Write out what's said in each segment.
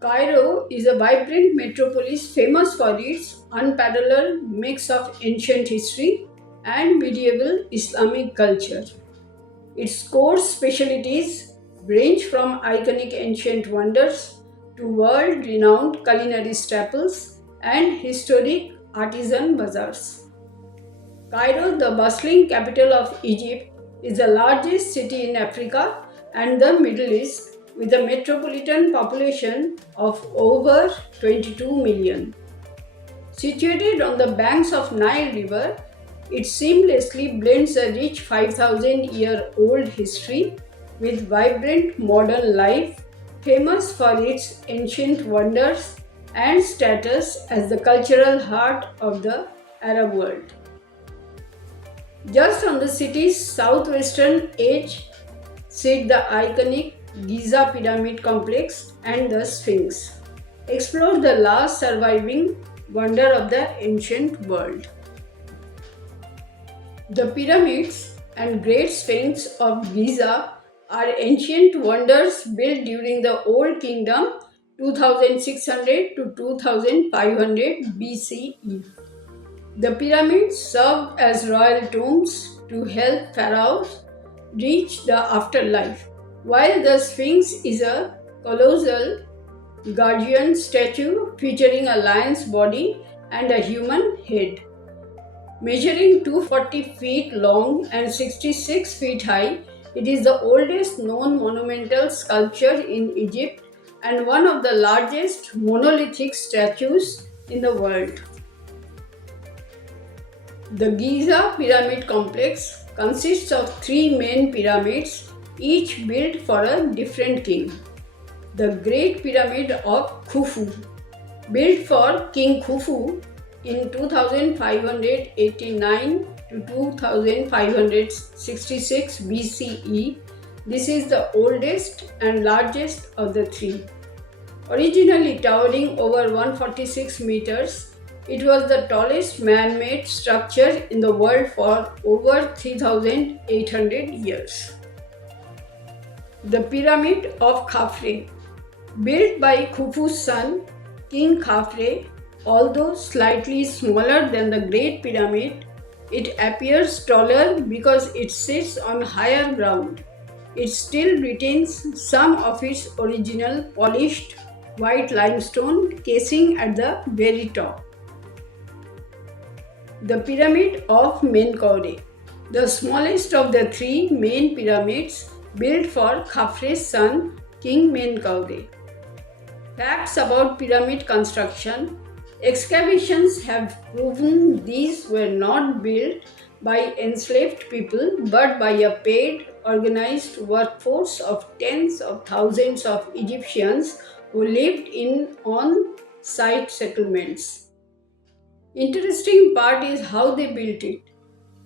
Cairo is a vibrant metropolis famous for its unparalleled mix of ancient history and medieval Islamic culture. Its core specialties range from iconic ancient wonders to world renowned culinary staples and historic artisan bazaars. Cairo, the bustling capital of Egypt, is the largest city in Africa and the Middle East with a metropolitan population of over 22 million. Situated on the banks of Nile River, it seamlessly blends a rich 5,000-year-old history with vibrant modern life, famous for its ancient wonders and status as the cultural heart of the Arab world. Just on the city's southwestern edge sit the iconic Giza Pyramid Complex and the Sphinx. Explore the last surviving wonder of the ancient world. The pyramids and Great Sphinx of Giza are ancient wonders built during the Old Kingdom 2600 to 2500 BCE. The pyramids served as royal tombs to help pharaohs reach the afterlife, while the Sphinx is a colossal guardian statue featuring a lion's body and a human head. Measuring 240 feet long and 66 feet high, it is the oldest known monumental sculpture in Egypt and one of the largest monolithic statues in the world. The Giza Pyramid Complex consists of three main pyramids, each built for a different king. The Great Pyramid of Khufu, built for King Khufu in 2589 to 2566 BCE. This is the oldest and largest of the three. Originally towering over 146 meters, it was the tallest man-made structure in the world for over 3,800 years. The Pyramid of Khafre, built by Khufu's son, King Khafre, although slightly smaller than the Great Pyramid, it appears taller because it sits on higher ground. It still retains some of its original polished white limestone casing at the very top. The Pyramid of Menkaure, the smallest of the three main pyramids built for Khafre's son, King Menkaure. Facts about pyramid construction. Excavations have proven these were not built by enslaved people but by a paid, organized workforce of tens of thousands of Egyptians who lived in on-site settlements. Interesting part is how they built it.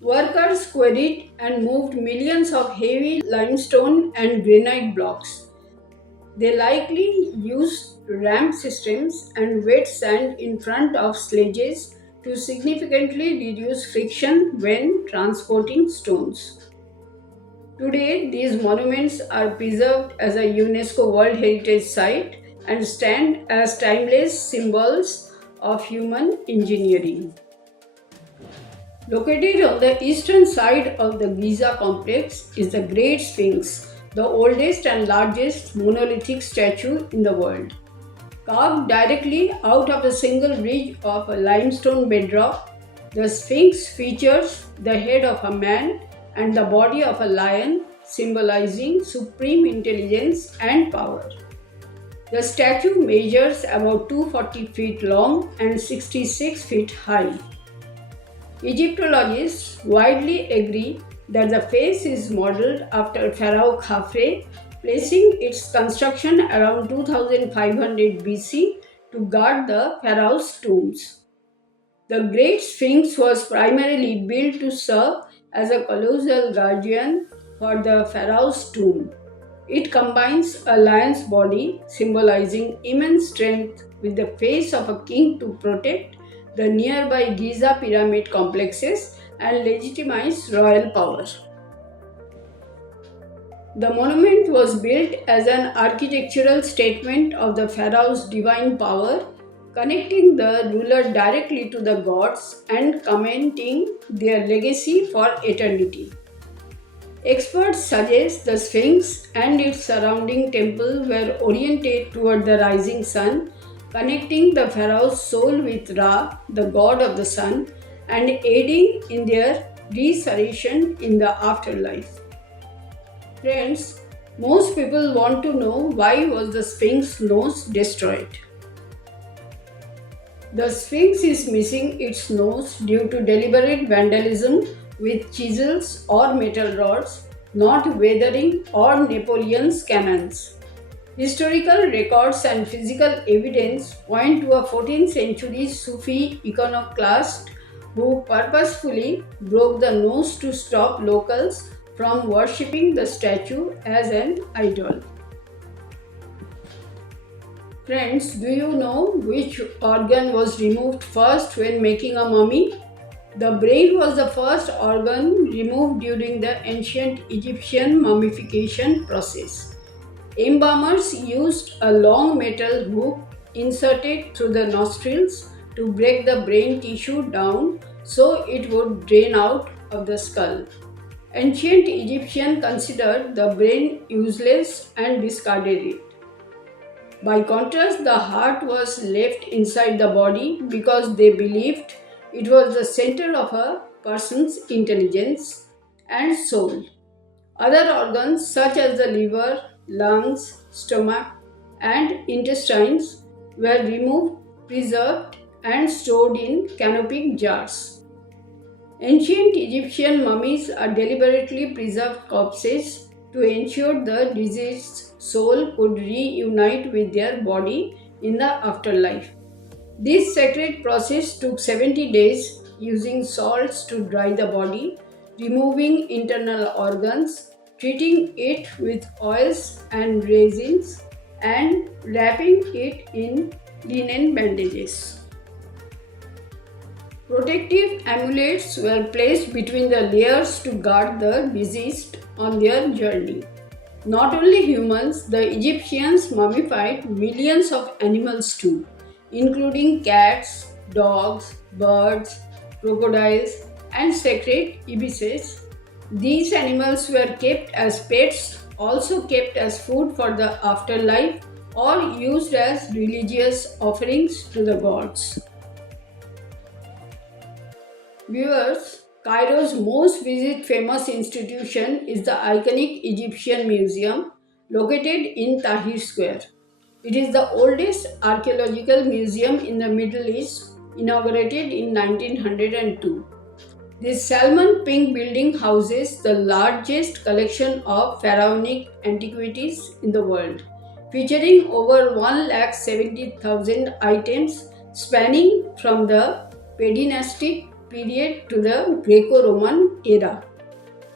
Workers quarried and moved millions of heavy limestone and granite blocks. They likely used ramp systems and wet sand in front of sledges to significantly reduce friction when transporting stones. Today, these monuments are preserved as a UNESCO World Heritage Site and stand as timeless symbols of human engineering. Located on the eastern side of the Giza complex is the Great Sphinx, the oldest and largest monolithic statue in the world. Carved directly out of a single ridge of a limestone bedrock, the Sphinx features the head of a man and the body of a lion, symbolizing supreme intelligence and power. The statue measures about 240 feet long and 66 feet high. Egyptologists widely agree that the face is modeled after Pharaoh Khafre, placing its construction around 2500 BC to guard the pharaoh's tombs. The Great Sphinx was primarily built to serve as a colossal guardian for the pharaoh's tomb. It combines a lion's body, symbolizing immense strength, with the face of a king to protect the nearby Giza pyramid complexes and legitimize royal power. The monument was built as an architectural statement of the pharaoh's divine power, connecting the ruler directly to the gods and commenting their legacy for eternity. Experts suggest the Sphinx and its surrounding temple were oriented toward the rising sun, connecting the pharaoh's soul with Ra, the god of the sun, and aiding in their resurrection in the afterlife. Friends, most people want to know why was the Sphinx nose destroyed. The Sphinx is missing its nose due to deliberate vandalism with chisels or metal rods, not weathering or Napoleon's cannons. Historical records and physical evidence point to a 14th century Sufi iconoclast who purposefully broke the nose to stop locals from worshipping the statue as an idol. Friends, do you know which organ was removed first when making a mummy? The brain was the first organ removed during the ancient Egyptian mummification process. Embalmers used a long metal hook inserted through the nostrils to break the brain tissue down so it would drain out of the skull. Ancient Egyptians considered the brain useless and discarded it. By contrast, the heart was left inside the body because they believed it was the center of a person's intelligence and soul. Other organs such as the liver, lungs, stomach, and intestines were removed, preserved, and stored in canopic jars. Ancient Egyptian mummies are deliberately preserved corpses to ensure the deceased's soul could reunite with their body in the afterlife. This sacred process took 70 days using salts to dry the body, removing internal organs, treating it with oils and resins, and wrapping it in linen bandages. Protective amulets were placed between the layers to guard the deceased on their journey. Not only humans, the Egyptians mummified millions of animals too, including cats, dogs, birds, crocodiles, and sacred ibises. These animals were kept as pets, also kept as food for the afterlife, or used as religious offerings to the gods. Viewers, Cairo's most visited famous institution is the iconic Egyptian Museum located in Tahrir Square. It is the oldest archaeological museum in the Middle East, inaugurated in 1902. This salmon pink building houses the largest collection of pharaonic antiquities in the world, featuring over 170,000 items spanning from the pedinastic period to the Greco-Roman era.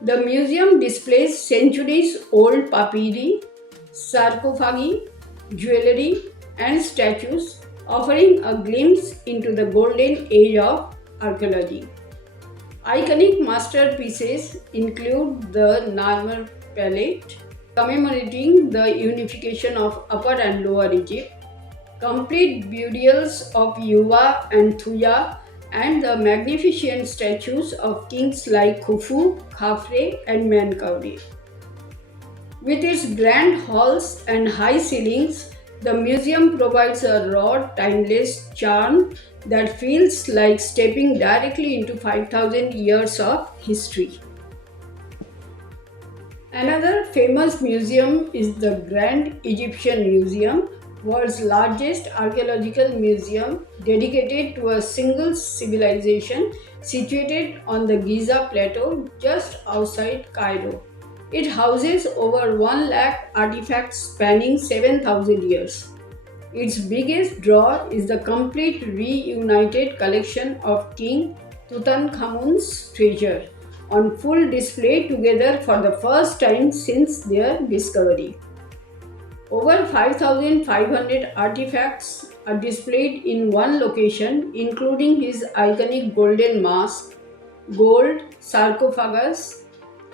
The museum displays centuries-old papyri, sarcophagi, jewelry, and statues, offering a glimpse into the golden age of archaeology. Iconic masterpieces include the Narmer Palette, commemorating the unification of Upper and Lower Egypt, complete burials of Yuba and Thuya, and the magnificent statues of kings like Khufu, Khafre, and Menkaure. With its grand halls and high ceilings, the museum provides a raw, timeless charm that feels like stepping directly into 5,000 years of history. Another famous museum is the Grand Egyptian Museum, world's largest archaeological museum dedicated to a single civilization situated on the Giza Plateau just outside Cairo. It houses over 1 lakh artifacts spanning 7,000 years. Its biggest draw is the complete reunited collection of King Tutankhamun's treasure, on full display together for the first time since their discovery. Over 5,500 artifacts are displayed in one location, including his iconic golden mask, gold sarcophagus,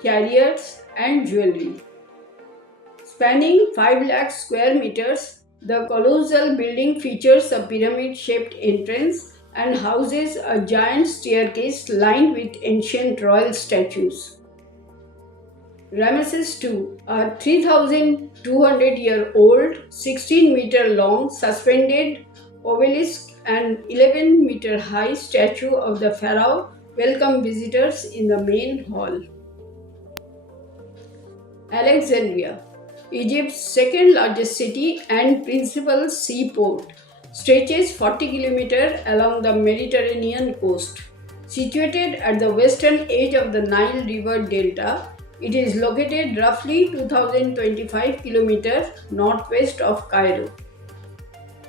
chariots, and jewelry. Spanning 5 lakh square meters, the colossal building features a pyramid-shaped entrance and houses a giant staircase lined with ancient royal statues. Ramesses II, a 3,200-year-old, 16-meter-long suspended obelisk and 11-meter-high statue of the pharaoh welcome visitors in the main hall. Alexandria, Egypt's second largest city and principal seaport, stretches 40 kilometers along the Mediterranean coast. Situated at the western edge of the Nile River Delta, it is located roughly 2025 kilometers northwest of Cairo.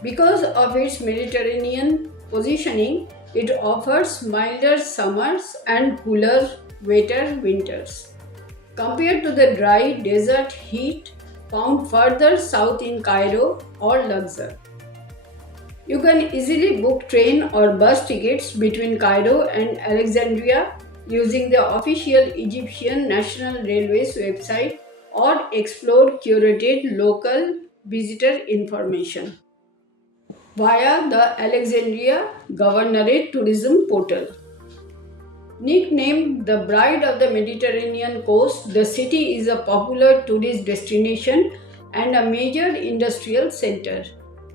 Because of its Mediterranean positioning, it offers milder summers and cooler, wetter winters. Compared to the dry desert heat found further south in Cairo or Luxor. You can easily book train or bus tickets between Cairo and Alexandria using the official Egyptian National Railways website or explore curated local visitor information via the Alexandria Governorate Tourism Portal. Nicknamed the Bride of the Mediterranean Coast, the city is a popular tourist destination and a major industrial center.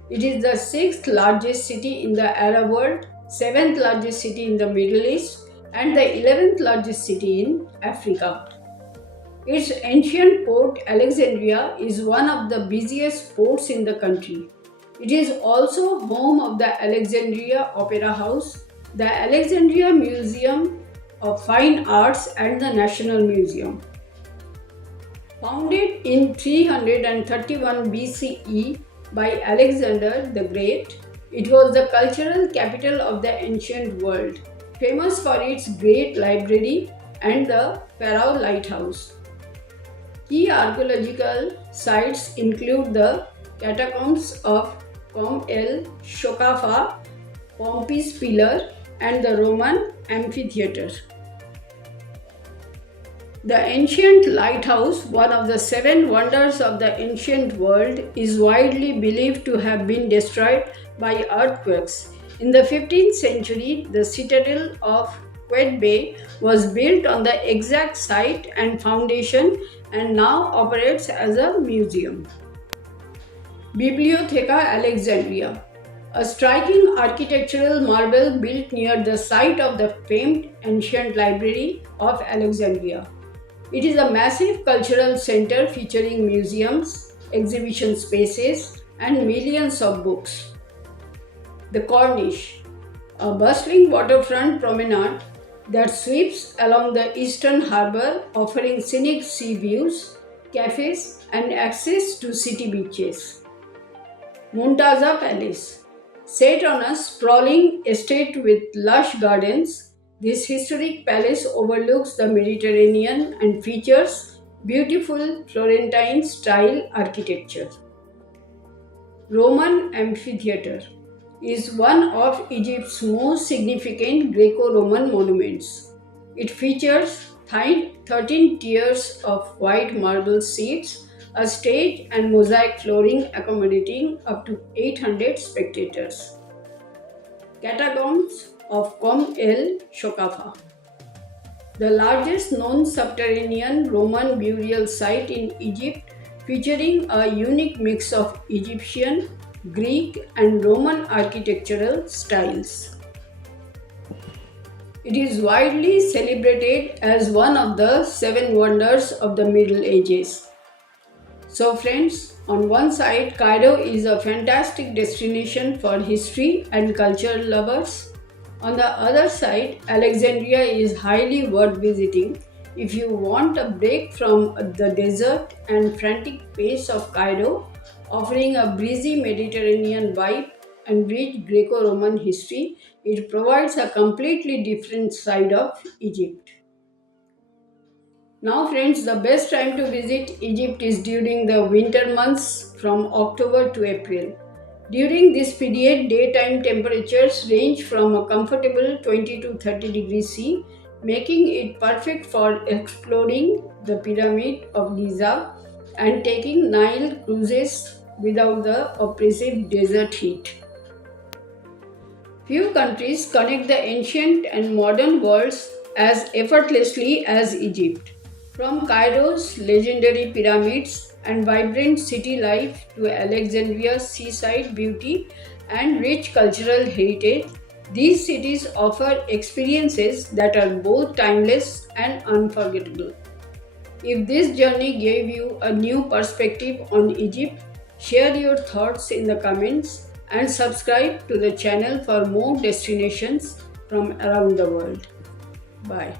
It is the 6th largest city in the Arab world, 7th largest city in the Middle East, and the 11th largest city in Africa. Its ancient port, Alexandria, is one of the busiest ports in the country. It is also home of the Alexandria Opera House, the Alexandria Museum of Fine Arts, and the National Museum. Founded in 331 BCE by Alexander the Great, it was the cultural capital of the ancient world, famous for its great library and the Pharaoh Lighthouse. Key archaeological sites include the catacombs of Kom el Shokafa, Pompey's Pillar, and the Roman Amphitheatre. The ancient lighthouse, one of the 7 wonders of the ancient world, is widely believed to have been destroyed by earthquakes. In the 15th century, the citadel of Quebec was built on the exact site and foundation and now operates as a museum. Bibliotheca Alexandria, a striking architectural marvel built near the site of the famed ancient library of Alexandria. It is a massive cultural center featuring museums, exhibition spaces, and millions of books. The Corniche, a bustling waterfront promenade that sweeps along the eastern harbour, offering scenic sea views, cafes, and access to city beaches. Muntaza Palace, set on a sprawling estate with lush gardens, this historic palace overlooks the Mediterranean and features beautiful Florentine-style architecture. Roman Amphitheatre is one of Egypt's most significant Greco-Roman monuments. It features 13 tiers of white marble seats, a stage and mosaic flooring accommodating up to 800 spectators. Catacombs of Kom el Shokafa, the largest known subterranean Roman burial site in Egypt, featuring a unique mix of Egyptian, Greek, and Roman architectural styles. It is widely celebrated as one of the 7 wonders of the Middle Ages. So friends, on one side, Cairo is a fantastic destination for history and culture lovers. On the other side, Alexandria is highly worth visiting if you want a break from the desert and frantic pace of Cairo, offering a breezy Mediterranean vibe and rich Greco-Roman history. It provides a completely different side of Egypt. Now friends, the best time to visit Egypt is during the winter months from October to April. During this period, daytime temperatures range from a comfortable 20 to 30 degrees C, making it perfect for exploring the Pyramid of Giza and taking Nile cruises without the oppressive desert heat. Few countries connect the ancient and modern worlds as effortlessly as Egypt. From Cairo's legendary pyramids and vibrant city life to Alexandria's seaside beauty and rich cultural heritage, these cities offer experiences that are both timeless and unforgettable. If this journey gave you a new perspective on Egypt, share your thoughts in the comments and subscribe to the channel for more destinations from around the world. Bye.